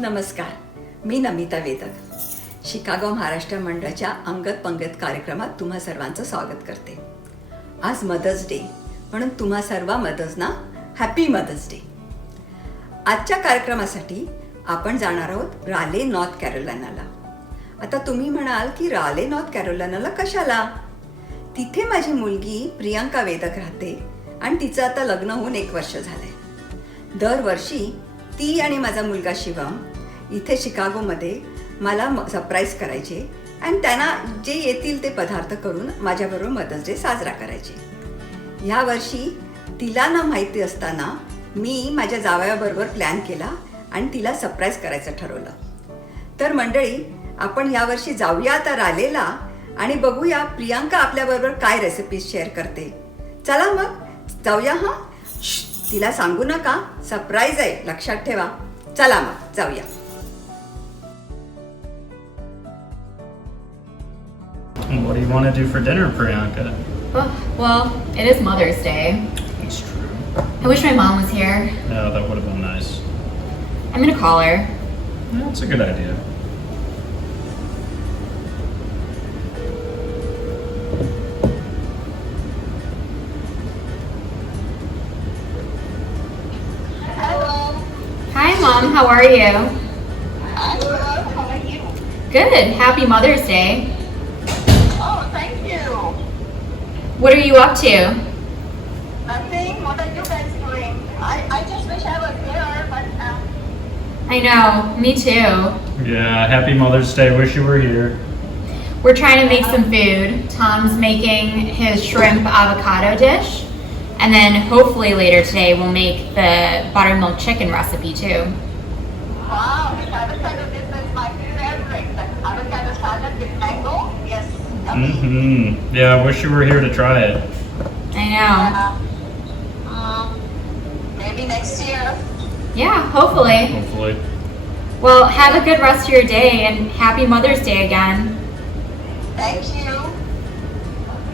नमस्कार, मी नमिता वेदक. शिकागो महाराष्ट्र मंडळाच्या अंगत पंगत कार्यक्रमात तुम्हा सर्वांचं स्वागत करते. आज मदर्स डे, म्हणून तुम्हा सर्व मदर्सना हॅपी मदर्स डे. आजच्या कार्यक्रमासाठी आपण जाणार आहोत राले, नॉर्थ कॅरोलिनाला. आता तुम्ही म्हणाल की राले, नॉर्थ कॅरोलिनाला कशाला? तिथे माझी मुलगी प्रियांका वेदक राहते आणि तिचं आता लग्न होऊन 1 वर्ष झालंय. दरवर्षी ती आणि माझा मुलगा शिवम इथे शिकागोमध्ये मला सरप्राईज करायचे आणि त्यांना जे येतील ते पदार्थ करून माझ्याबरोबर मदर्स डे साजरा करायचे. यावर्षी तिला ना माहिती असताना मी माझ्या जावयाबरोबर प्लॅन केला आणि तिला सरप्राईज करायचं ठरवलं. तर मंडळी, आपण यावर्षी जाऊया आता रालेला आणि बघूया प्रियांका आपल्याबरोबर काय रेसिपीज शेअर करते. चला मग जाऊया. हां, तिला सांगू नका, सरप्राईज आहे, लक्षात ठेवा. चला मग जाऊया. What do you want to do for dinner, Priyanka? Well, it is Mother's Day. That's true. I wish my mom was here. Yeah, that would have been nice. I'm gonna call her. That's a good idea. Hi, Mom. How are you? I'm good. How are you? Good. Happy Mother's Day. Oh, thank you. What are you up to? Nothing. What are you guys doing? I just wish I was there, but I know. Me too. Yeah, happy Mother's Day. Wish you were here. We're trying to make some food. Tom's making his shrimp avocado dish. And then hopefully later today we'll make the buttermilk chicken recipe too. wow, this avocado dish is my favorite. The avocado salad with mango. Yes. Yummy. Mm-hmm. Yeah, wish you were here to try it. I know. Maybe next year. Yeah, hopefully. Hopefully. Well, have a good rest of your day and happy Mother's Day again. Thank you.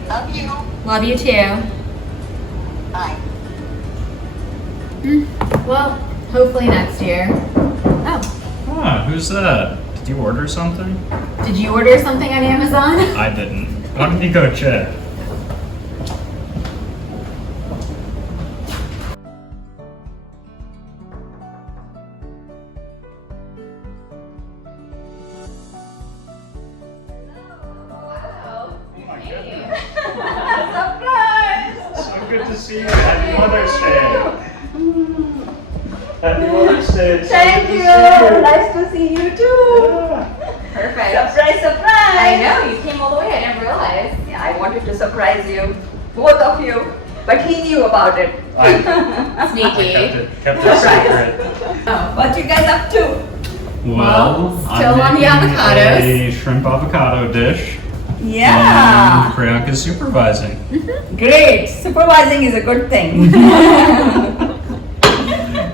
Love you. Love you too. Bye. Well, hopefully next year. Oh, Ah, who's that? Did you order something? did you order something on Amazon? I didn't. Why don't you go check? So good to see you. Happy Mother's Day. Happy Mother's Day. It's so Thank good to you. see you. Nice to see you too. Yeah. Perfect. Surprise, surprise. I know, you came all the way. I didn't realize. Yeah, I wanted to surprise you, both of you, but he knew about it. I Sneaky. kept it secret. What you guys up to? Well, still I'm on the making avocados. a shrimp avocado dish. Yeah. And Priyanka's supervising. Great. Supervising is a good thing.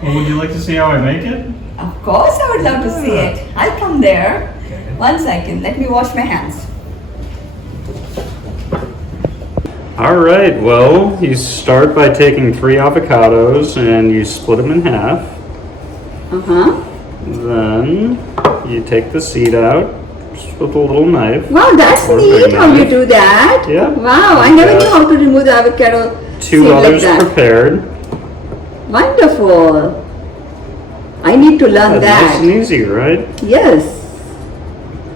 Well, would you like to see how I make it? Of course, I would love to see it. I'll come there. Okay. 1 second. Let me wash my hands. All right, well, you start by taking 3 avocados and you split them in half. Uh-huh. Then you take the seed out just with a little knife. Wow, that's Or neat big how you knife. do that. Yeah. Wow, I never knew how to remove the avocado 2 seed like others that. prepared. Wonderful. I need to learn Nice that. and easy, right? Yes.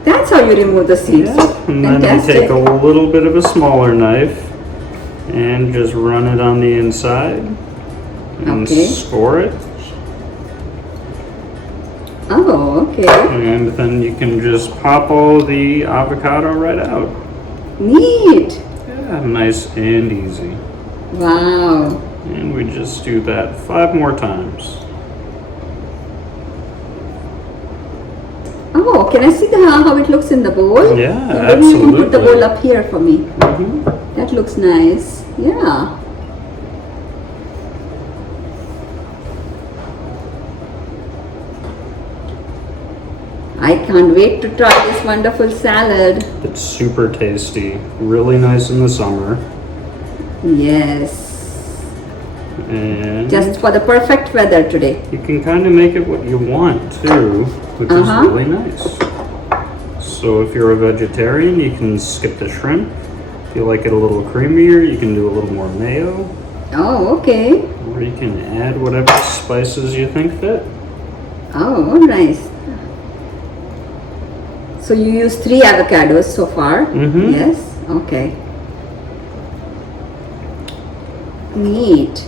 That's how you remove the seeds. Yeah. And then you Fantastic. take a little bit of a smaller knife and just run it on the inside and Okay. score it. Oh, okay. And then you can just pop all the avocado right out. Neat. Yeah, nice and easy. Wow. And we just do that 5 more times. Oh, can I see how it looks in the bowl? Yeah, Maybe you can put the absolutely. bowl up here for me. Mhm. That looks nice. Yeah. I can't wait to try this wonderful salad. It's super tasty, really nice in the summer. Yes. And Just for the perfect weather today. you can kind of make it what you want too, which is really nice. So if you're a vegetarian, you can skip the shrimp. If you like it a little creamier, you can do a little more mayo. Oh, okay. Or you can add whatever spices you think fit. Oh, nice. So you use 3 avocados so far? Mhm. Yes? Okay. Neat.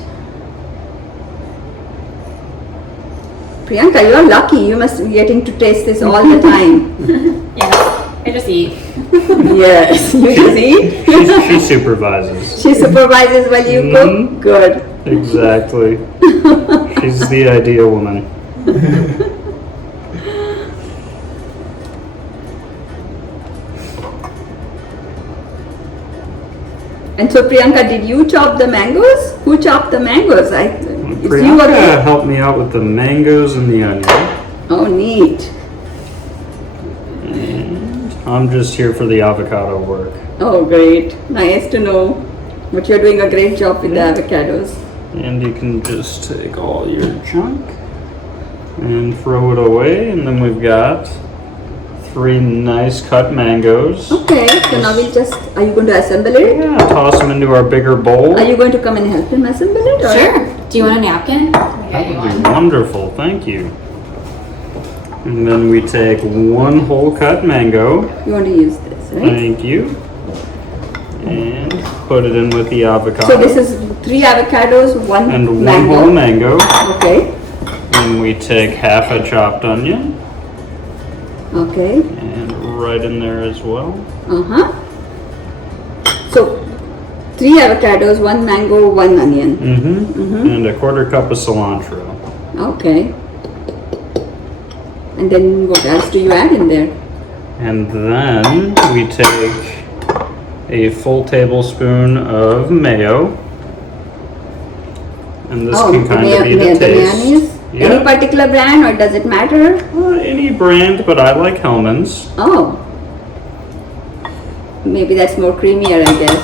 Priyanka, you're lucky. You must be getting to taste this all the time. Yeah, I just eat. Yes, you just eat. She supervises. She supervises while you cook? Good. Exactly. She's the ideal woman. And so Priyanka, did you chop the mangoes? Who chopped the mangoes? It's you Priyanka again. helped me out with the mangoes and the onion. Oh, neat. And I'm just here for the avocado work. Oh, great. Nice to know. But you're doing a great job with the avocados. And you can just take all your junk and throw it away. And then we've got 3 nice cut mangoes. Okay, so now we'll just, are you going to assemble it? Yeah, toss them into our bigger bowl. Are you going to come and help him assemble it? Or? Sure. Do you want a napkin? That would be wonderful, thank you. And then we take 1 whole cut mango. You want to use this, right? Thank you. And put it in with the avocado. So this is 3 avocados, 1 and 1 mango. whole mango. Okay, And we take half a chopped onion okay. and right in there as well. Uh-huh. So 3 avocados, 1 mango, 1 onion. And a 1/4 cup of cilantro. Okay. And then what else do you add in there? And then we take a full tablespoon of mayo. And this can kind of be the taste. mayonnaise? Yeah. Any particular brand or does it matter? Any brand, but I like Hellman's. Oh. Maybe that's more creamier, I guess.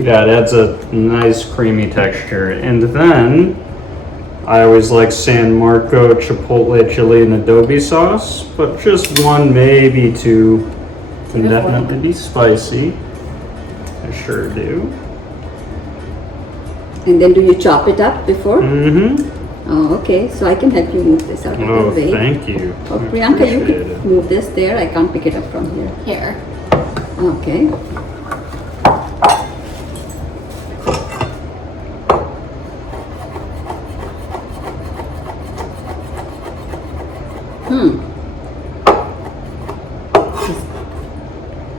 Yeah, it adds a nice creamy texture. And then I always like San Marco chipotle chili and adobe sauce, but just 1, maybe 2 can definitely be spicy. I sure do. And then do you chop it up before? Mm-hmm. Oh, okay. So I can help you move this out of Oh, the way. thank you. Oh, I Priyanka, you appreciate could it. move this there. I can't pick it up from here. Here. Okay.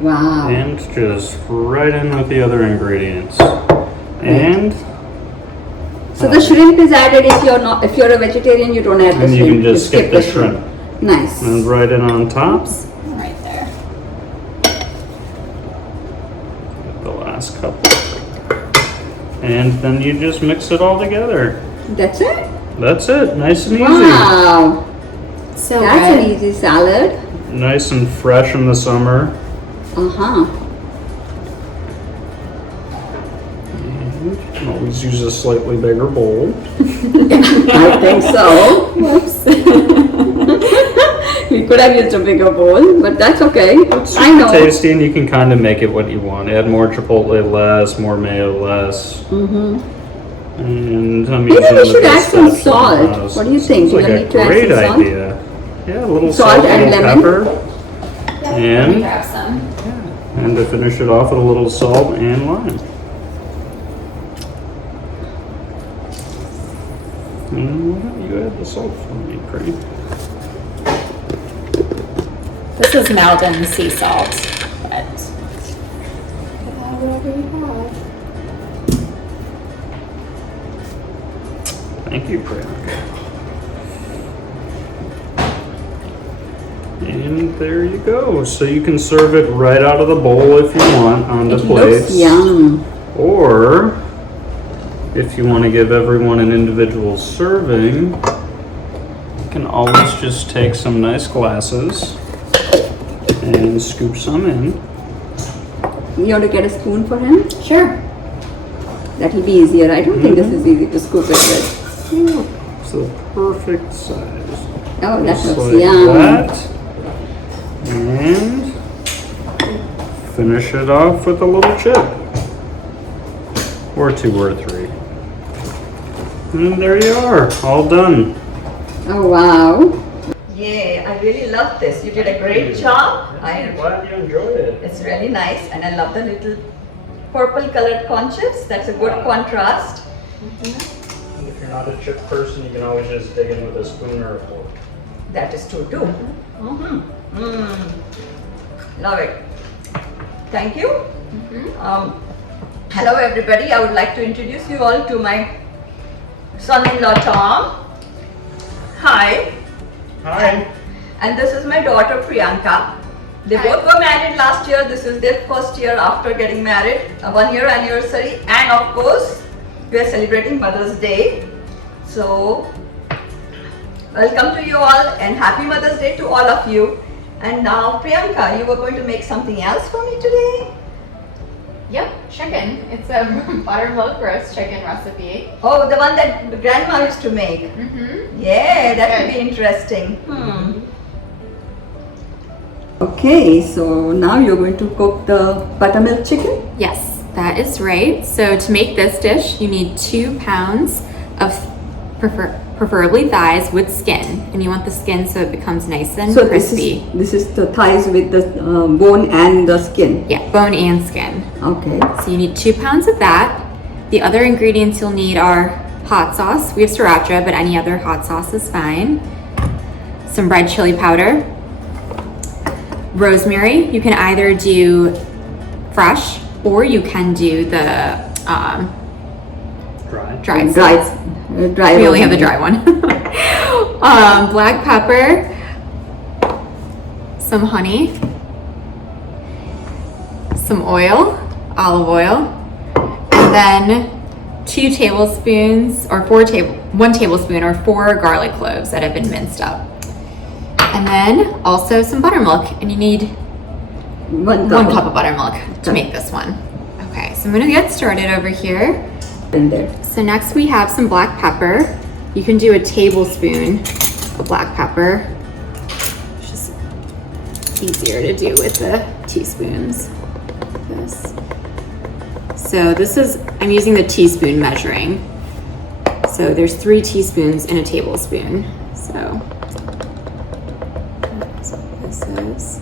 Wow. And just right in with the other ingredients. And So the shrimp is added if you're a vegetarian, you don't add the and shrimp. you can just skip the shrimp. Nice. And right in on top. Right there. The last cup. And then you just mix it all together. That's it? That's it. Nice and easy. Wow. So That's good. an easy salad. Nice and fresh in the summer. Uh-huh. And you can always use a slightly bigger bowl. I think so. Whoops. We could have used a bigger bowl, but that's okay. It's I know. tasty, and you can kind of make it what you want. Add more chipotle less, more mayo less. And I'm Maybe using we the should add best some spatula salt. house. What do you think? Sounds You like don't a need to add great some salt? idea. Yeah, a little Salt salt, a and little lemon. pepper. Let me And, grab some. and to finish it off with a little salt and lime. And why don't you add the salt for me, Craig? This is Malden sea salt, but whatever you have. Thank you, Priyanka. And there you go. So you can serve it right out of the bowl if you want on the It plates. looks yum. Or if you want to give everyone an individual serving, you can always just take some nice glasses and scoop some in. You want to get a spoon for him? Sure. That will be easier. I don't think this is easy to scoop it with. It's the perfect size. Oh, that Just looks like yum. that. And finish it off with a little chip. Or 2 or 3. And there you are, all done. Oh wow. Yay, I really love this. You did a great job. I'm glad you enjoyed it. It's really nice, and I love the little purple colored corn chips. That's a good contrast. And if you're not a chip person, you can always just dig in with a spoon or a fork. That is true too. Love it. Thank you. Hello everybody. I would like to introduce you all to my son-in-law Tom. Hi. Hi. And this is my daughter Priyanka. They both were married last year. This is their first year after getting married, a 1-year anniversary, and of course we are celebrating Mother's Day. So welcome to you all and happy Mother's Day to all of you. And now Priyanka, you were going to make something else for me today? Yep, chicken. It's a buttermilk roast chicken recipe. Oh, the one that grandma used to make. Yeah, that will be interesting. Okay, so now you're going to cook the buttermilk chicken? Yes, that is right. So to make this dish, you need 2 pounds of preferably thighs with skin, and you want the skin so it becomes nice and So crispy. this is the thighs with the bone and the skin. Yeah, bone and skin. Okay. So you need 2 pounds of that. The other ingredients you'll need are hot sauce. We have sriracha, but any other hot sauce is fine. Some red chili powder. Rosemary. You can either do fresh or you can do the dried. Dry. We only have the dry one. Black pepper. Some honey. Some oil, olive oil, and then 2 tablespoons or 1 tablespoon or 4 garlic cloves that have been minced up. And then also some buttermilk, and you need 1 1 cup of buttermilk to make this one. Okay, so I'm gonna get started over here. in there. So next we have some black pepper. You can do a tablespoon of black pepper. It's just easier to do with the teaspoons. This. So I'm using the teaspoon measuring. So there's 3 teaspoons in a tablespoon. So that's what this is.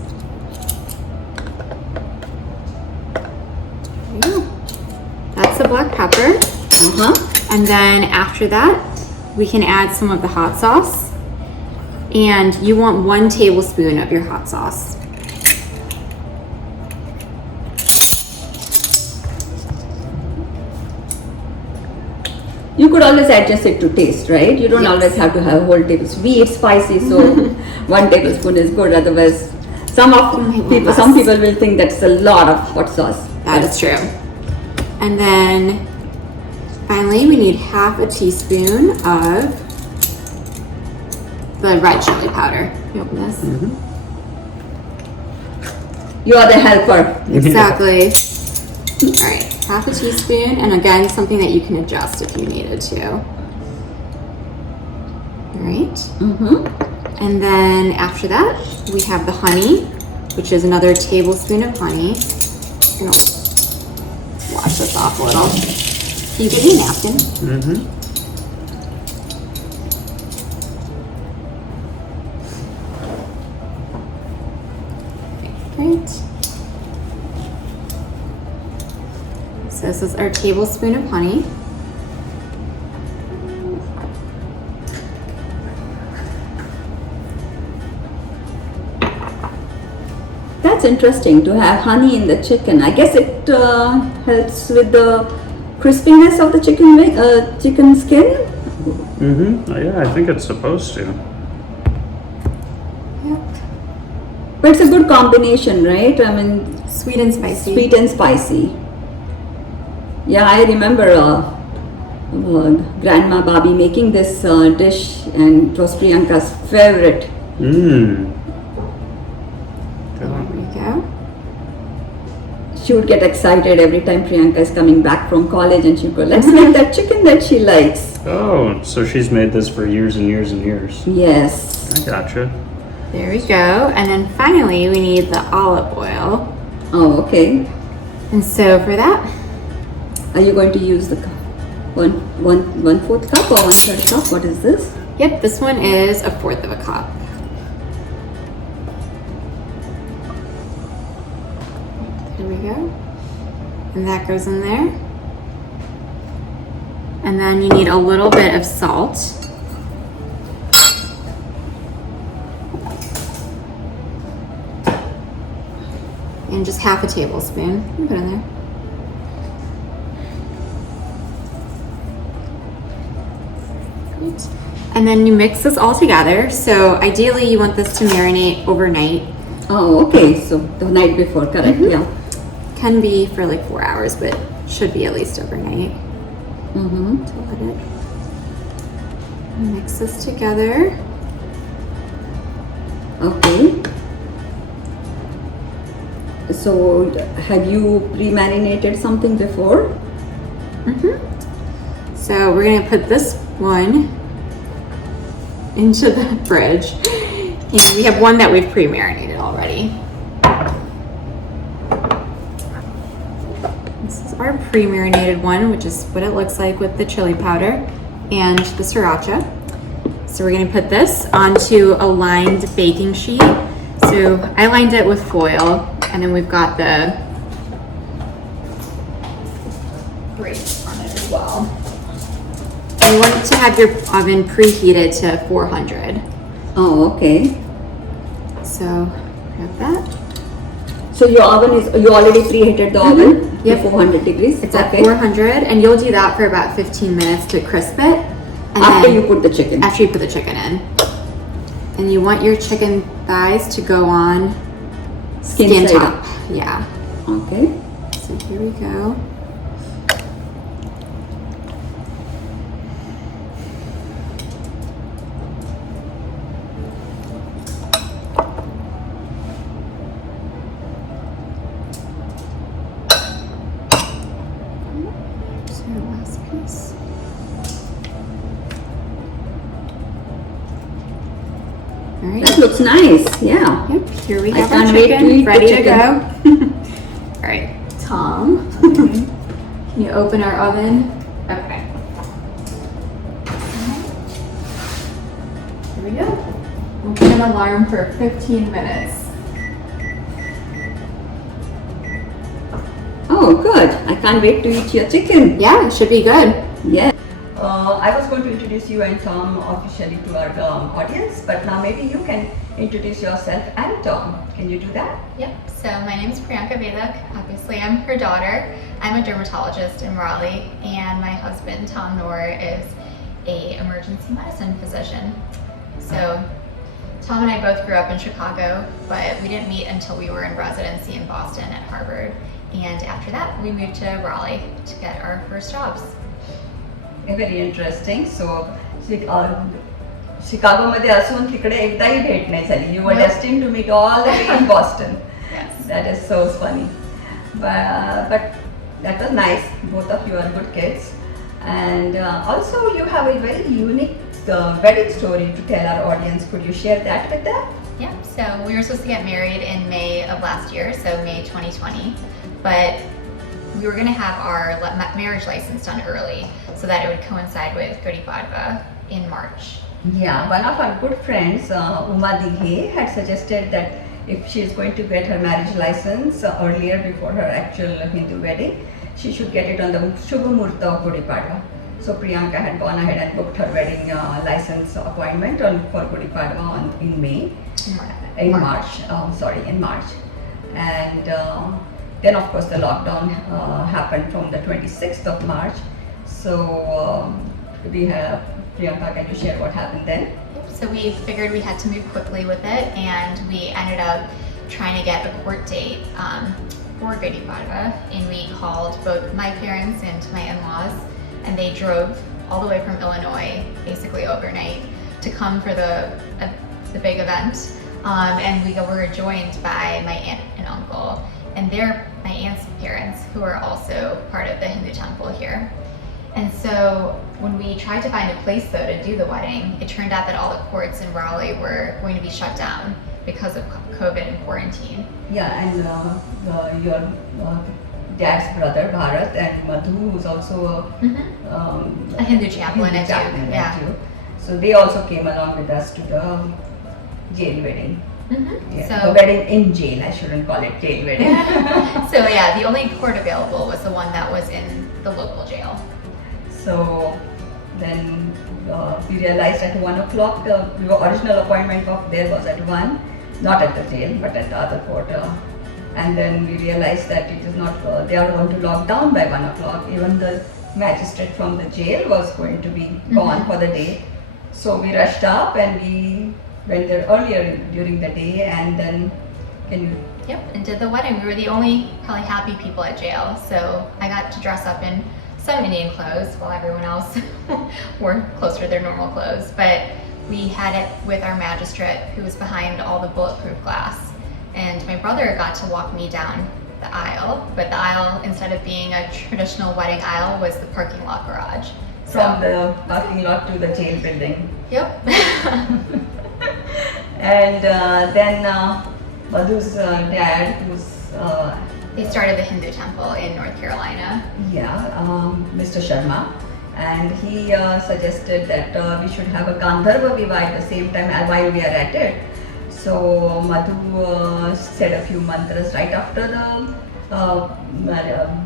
There you go. That's the black pepper. And then after that, we can add some of the hot sauce. And you want 1 tablespoon of your hot sauce. You could always adjust it to taste, right? You don't Yes. always have to have a whole tablespoon. We eat spicy, so 1 tablespoon is good. Otherwise, some people will think that's a lot of hot sauce. That is true. And then finally, we need half a teaspoon of the red chili powder. You open this? You are the helper. Exactly. All right, half a teaspoon, and again, something that you can adjust if you needed to. All right. And then after that, we have the honey, which is another tablespoon of honey. I'm gonna wash this off a little. Can you give me a napkin? Great. So this is our tablespoon of honey. That's interesting to have honey in the chicken. I guess it helps with the crispiness of the chicken skin. Yeah, I think it's supposed to. Yep. But it's a good combination, right? I mean, Sweet and spicy. sweet and spicy. Yeah, I remember Grandma Bobby making this dish, and it was Priyanka's favorite. There we go. she would get excited every time Priyanka is coming back from college, and she'd go, let's make that chicken that she likes. Oh, so she's made this for years and years and years. Yes. I gotcha. There we go. And then finally, we need the olive oil. Oh, okay. And so for that, Are you going to use the one fourth cup or 1/3 cup? What is this? yep, this one is 1/4 of a cup. There we go. And that goes in there. And then you need a little bit of salt. And just half a tablespoon. You put in there. Great. And then you mix this all together. So ideally you want this to marinate overnight. Oh, okay. So the night before, correct? Yeah. Can be for like 4 hours, but should be at least overnight. Mm-hmm. To let it mix this together. Okay. So have you pre-marinated something before? So we're gonna put this one into the fridge. And we have one that we've pre-marinated already. This is our pre-marinated one, which is what it looks like with the chili powder and the sriracha. So we're gonna put this onto a lined baking sheet. So I lined it with foil, and then we've got the grates on it as well. And you want to have your oven preheated to 400. Oh, okay. So grab that. So your oven is, you already preheated the oven Yep. to 400 degrees? It's at 400, and you'll do that for about 15 minutes to crisp it. And After then you put the chicken? after you put the chicken in. And you want your chicken thighs to go on skin side top. up. Yeah. Okay. So here we go. So last piece. All right. That looks nice. Yeah. Yep, here we I have our can't wait to chicken eat the ready to chicken. go. All right, Tom, can you open our oven? Okay. Here we go. We'll put an alarm for 15 minutes. Oh, good. I can't wait to eat your chicken. Yeah, it should be good. Yeah. I was going to introduce you and Tom officially to our audience, but now maybe you can introduce yourself and Tom. Can you do that? Yep, so my name is Priyanka Vedak. Obviously, I'm her daughter. I'm a dermatologist in Raleigh, and my husband, Tom Noor, is a emergency medicine physician. So Tom and I both grew up in Chicago, but we didn't meet until we were in residency in Boston at Harvard. And after that, we moved to Raleigh to get our first jobs. Very interesting. So, Chicago मध्ये असून तिकडे एकदाही भेट नाही झाली. You were destined to meet all the way in Boston. Yes. That is so funny. But that was nice. Both of you are good kids. And also you have a very unique wedding story to tell our audience. Could you share that with them? Yeah, so we were supposed to get married in May of last year, so May 2020, but we were going to have our marriage license done early so that it would coincide with Gudi Padwa in March. Yeah, one of our good friends, Uma Dighe, had suggested that if she is going to get her marriage license earlier before her actual Hindu wedding, she should get it on the Shubha Murta of Gudi Padwa. So Priyanka had gone ahead and booked her wedding license appointment for Gudi Padwa in May. In March. And then of course the lockdown happened from the 26th of March. So we have, Priyanka, can you share what happened then? So we figured we had to move quickly with it, and we ended up trying to get a court date for Gudi Padwa, and we called both my parents and my in-laws, and they drove all the way from Illinois, basically overnight, to come for the big event. And we were joined by my aunt and uncle, and they're my aunt's parents, who are also part of the Hindu temple here. And so when we tried to find a place though to do the wedding, it turned out that all the courts in Raleigh were going to be shut down because of COVID and quarantine. Yeah, and your dad's brother Bharat and Madhu, who's also A Hindu chaplain Hindu at Duke, chaplain yeah. at Duke. So they also came along with us to the jail wedding. Yeah, So- the wedding in jail. I shouldn't call it jail wedding. So yeah, the only court available was the one that was in the local jail. So then we realized at 1 o'clock, the original appointment of there was at 1, not at the jail, but at the other court. And then we realized that it is not, they are going to lock down by 1 o'clock. Even the magistrate from the jail was going to be gone for the day. So we rushed up and we went there earlier during the day, and then Yep, and did the wedding. We were the only probably happy people at jail, so I got to dress up in some Indian clothes while everyone else wore closer to their normal clothes. But we had it with our magistrate, who was behind all the bulletproof glass. And my brother got to walk me down the aisle, but the aisle, instead of being a traditional wedding aisle, was the parking lot garage. from the parking lot to the jail building. Yep. And then Madhu's dad, who's They started the Hindu temple in North Carolina. Mr. Sharma, and he suggested that we should have a Gandharva Viva at the same time while we are at it. So Madhu said a few mantras right after the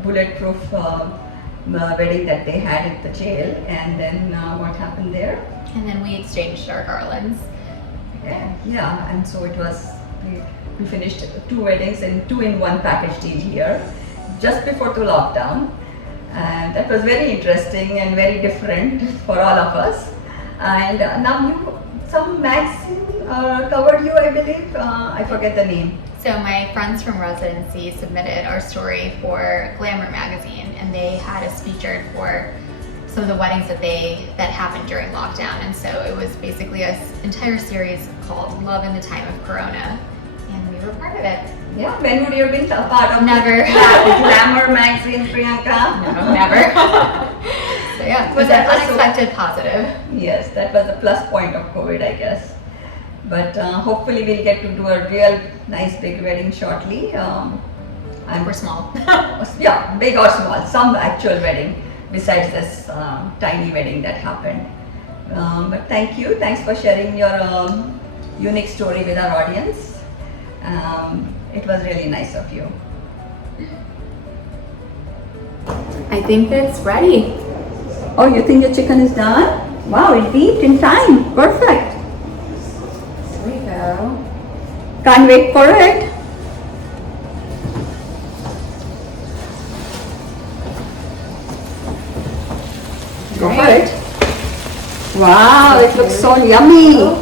bulletproof wedding that they had at the jail, and then what happened there? And then we exchanged our garlands. And so it was, we finished 2 weddings in 2-in-1 package deal here, just before the lockdown. And that was very interesting and very different for all of us. And now some magazine covered you, I believe. I forget the name. So my friends from residency submitted our story for Glamour magazine, and they had us featured for some of the weddings that happened during lockdown. And so it was basically an entire series called Love in the Time of Corona, and we were part of it. Yeah, when would you have been a part of Never. Glamour magazine, Priyanka? No, never. So yeah, it was an unexpected positive. Yes, that was a plus point of COVID, I guess. But hopefully we'll get to do a real nice big wedding shortly. We're small. Yeah, big or small, some actual wedding besides this tiny wedding that happened. But thanks for sharing your unique story with our audience. It was really nice of you. I think it's ready. Oh, you think your chicken is done? Wow, it beat in time. Perfect. There we go. Can't wait for it. Go for Great. it. Wow, it looks so yummy.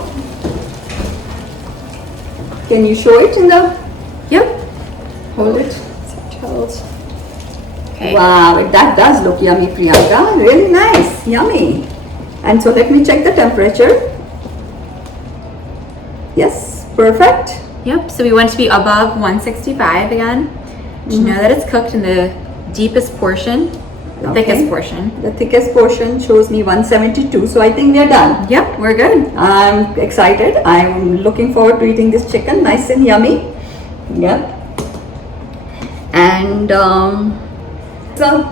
Can you show it in the? Yep. Hold it. Hold. Okay. Wow, that does look yummy, Priyanka. Really nice, yummy. And so let me check the temperature. Yes, perfect. Yep. So we want it to be above 165 again. To know that it's cooked in the deepest portion, the thickest portion. The thickest portion shows me 172, so I think we are done. Yep, we're good. I'm excited. I'm looking forward to eating this chicken, nice and yummy. Yep. And so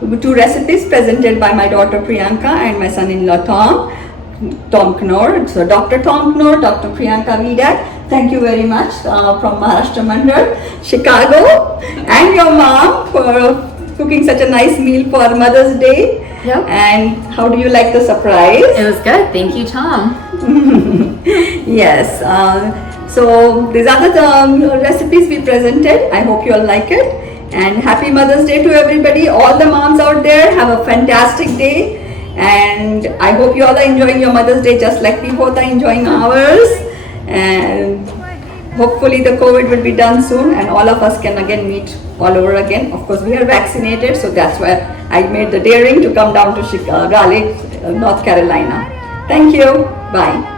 2 recipes presented by my daughter Priyanka and my son-in-law Tom Knorr. So Dr. Tom Knorr, Dr. Priyanka Vidak, thank you very much from Maharashtra Mandal, Chicago, and your mom for cooking such a nice meal for Mother's Day. Yep. And how do you like the surprise? It was good. Thank you, Tom. Yes. So these are the recipes we presented. I hope you all like it. And happy Mother's Day to everybody. All the moms out there, have a fantastic day. And I hope you all are enjoying your Mother's Day just like we both are enjoying ours. And hopefully the COVID will be done soon and all of us can again meet all over again. Of course, we are vaccinated, so that's why I made the daring to come down to Raleigh, North Carolina. Thank you. Bye.